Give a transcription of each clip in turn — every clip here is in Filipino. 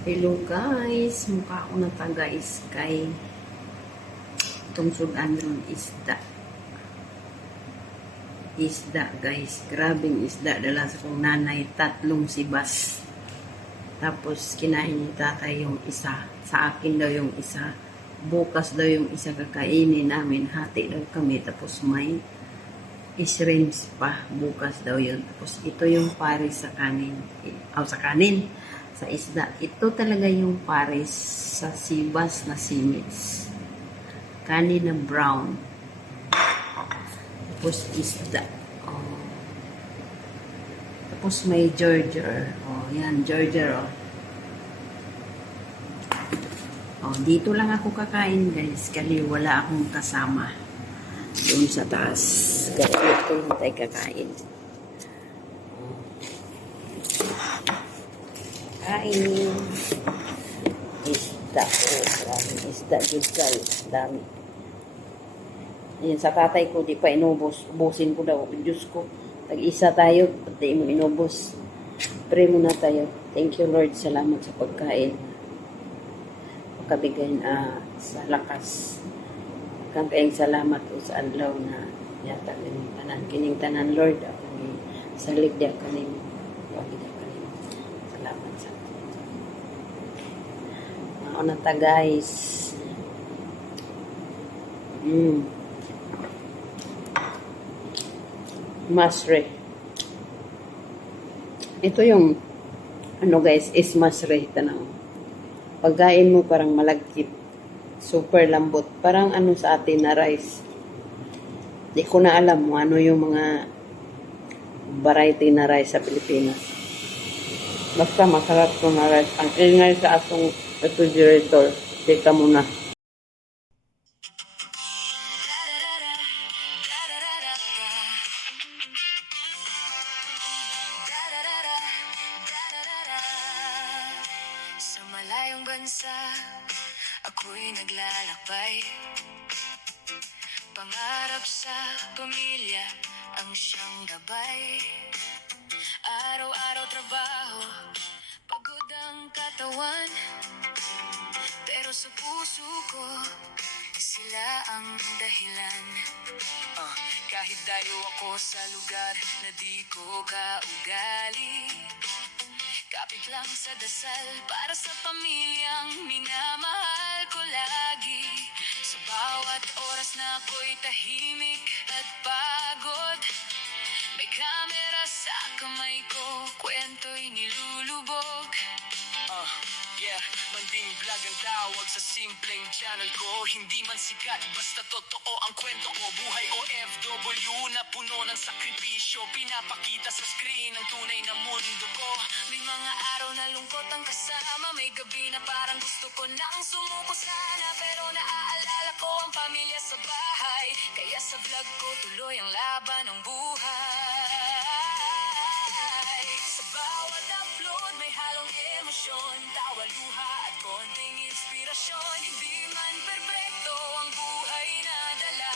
Hello guys, mukha ko na ta guys kay itong sudan ron isda. Isda guys, grabing isda dala sa kong nanay, 3 sibas. Tapos kinain ni tatay yung isa, sa akin daw yung isa. Bukas daw yung isa kakainin namin, hati daw kami. Tapos may shrimps pa, bukas daw yun. Tapos ito yung pares sa kanin, sa kanin. Sa isda. Ito talaga yung pares sa sibas na simits. Kanin na brown. Tapos isda. Oh. Tapos may ginger. Oh, yan, ginger. Oh. Oh, dito lang ako kakain guys. Kasi wala akong kasama. Doon sa taas. Kaya dito lang tayo kakain. Kain. Isda. Oh, maraming isda guys. Dami. Ayan, sa tatay ko, di pa inubos. Ubusin ko daw. Diyos ko. Tag-isa tayo. Pati mo inubos. Pray muna tayo. Thank you Lord. Salamat sa pagkain. Pagkabigay sa lakas. Pagkabigay salamat o sa adlaw na yata kining tanan Lord. Sa ligda kanin. Salamat sa na ta guys. Masre. Ito yung ano guys, is masre. Tanang pagkain mo parang malagkit, super lambot, parang ano sa atin na rice. Di ko na alam mo ano yung mga variety na rice sa Pilipinas. Basta masarap to na rice. Ang ingay sa atong refrigerator. Teka muna. Sa malayong bansa, ako'y naglalakbay. Pangarap sa pamilya ang siyang gabay. Araw-araw trabaho, pagod ang katawan. Pero sa puso ko, sila ang dahilan. Kahit dayo ako sa lugar na di ko kaugali, kapit lang sa dasal para sa pamilyang minamahal ko lagi. Sa bawat oras na ako'y tahimik at pagod, may kamera sa kamay ko, kwento'y nilulubog. Manding vlog ang tawag sa simpleng channel ko. Hindi man sikat, basta totoo ang kwento ko. Buhay OFW na puno ng sakripisyo, pinapakita sa screen ang tunay na mundo ko. May mga araw na lungkot ang kasama, may gabi na parang gusto ko nang sumuko sana. Pero naaalala ko ang pamilya sa bahay, kaya sa vlog ko tuloy ang laban ng buhay. Sa bawat upload may halong emosyon, tawa, luha at konting inspirasyon. Hindi man perpekto ang buhay na dala,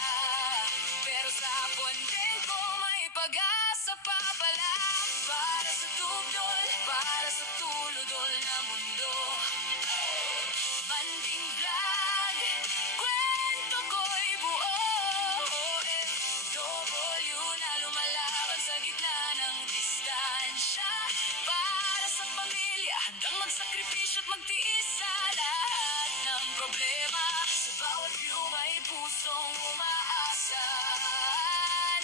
pero sa ponteng ko may pag-asa pa pala. Para sa tugdol, para sa tuludol na mundo. Banding vlog, kwento ko'y buo. OFW na lumalaban sa gitna ng distansya. Para sa pamilya, handang magsakripisyo at magtiis sa lahat ng problema. Sa bawat view may pusong umaasa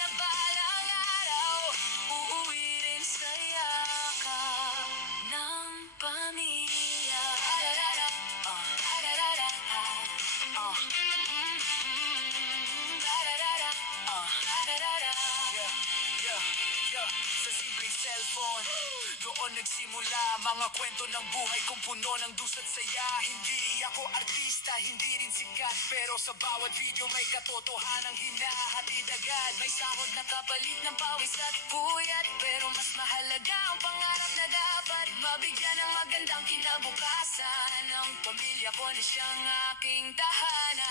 na balang araw uuwi rin sa yakap ng pamilya. Sa simpleng cellphone, doon nagsimula mga kwento ng buhay kong puno ng dusat saya. Hindi ako artista, hindi rin sikat, pero sa bawat video may katotohanang hinahatid agad. May sahod na kapalit ng pawis at puyat, pero mas mahalaga ang pangarap na dapat mabigyan ng magandang kinabukasan. Ang pamilya ko na siyang aking tahanan.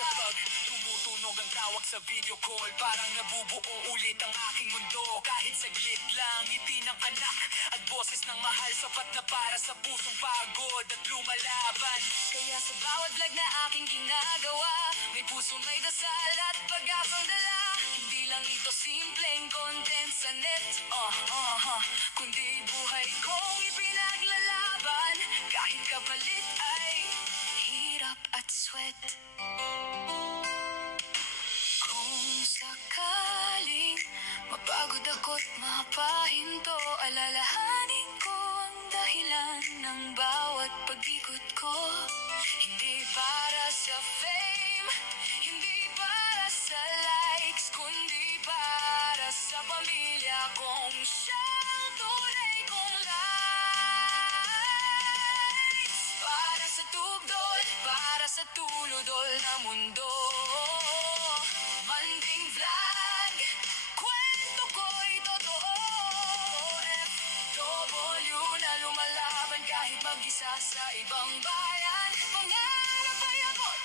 Kapag tumutuloy Tumutunog ang tawag sa video call, parang nabubuo ulit ang aking mundo. Kahit saglit lang, ngiti ng anak at boses ng mahal, sapat na para sa pusong pagod at lumalaban. Kaya sa bawat vlog na aking ginagawa, may puso, may dasal at pag-asang dala. Hindi lang ito simpleng content sa net, kundi buhay kong ipinaglalaban. Kahit kapalit ay hirap at sweat. Kung sakaling mapagod ako't mapahinto, alalahanin ko ang dahilan ng bawat pag-ikot ko. Hindi para sa fame, hindi para sa likes, kundi para sa pamilya kong siyang tunay kong lights. Para sa tugdol, para sa tuludol na mundo. Manding vlog, kwento ko'y totoo. OFW na lumalaban kahit mag-isa sa ibang bayan. Pangarap ay abot,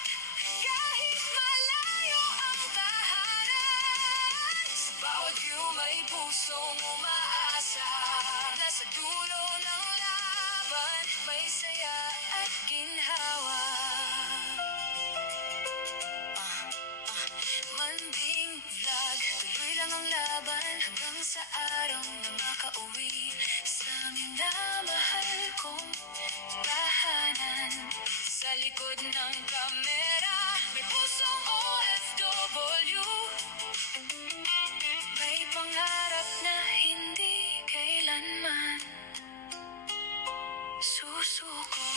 kahit malayo ang tahanan. Sa bawat view may pusong umaasa. Nasa dulo ng laban, may saya at ginhawa. Manding vlog, tuloy lang ang laban hanggang sa araw na makauwi sa minamahal kong tahanan. Sa likod ng kamera, may pusong OFW. May pangarap na hindi kailanman susuko.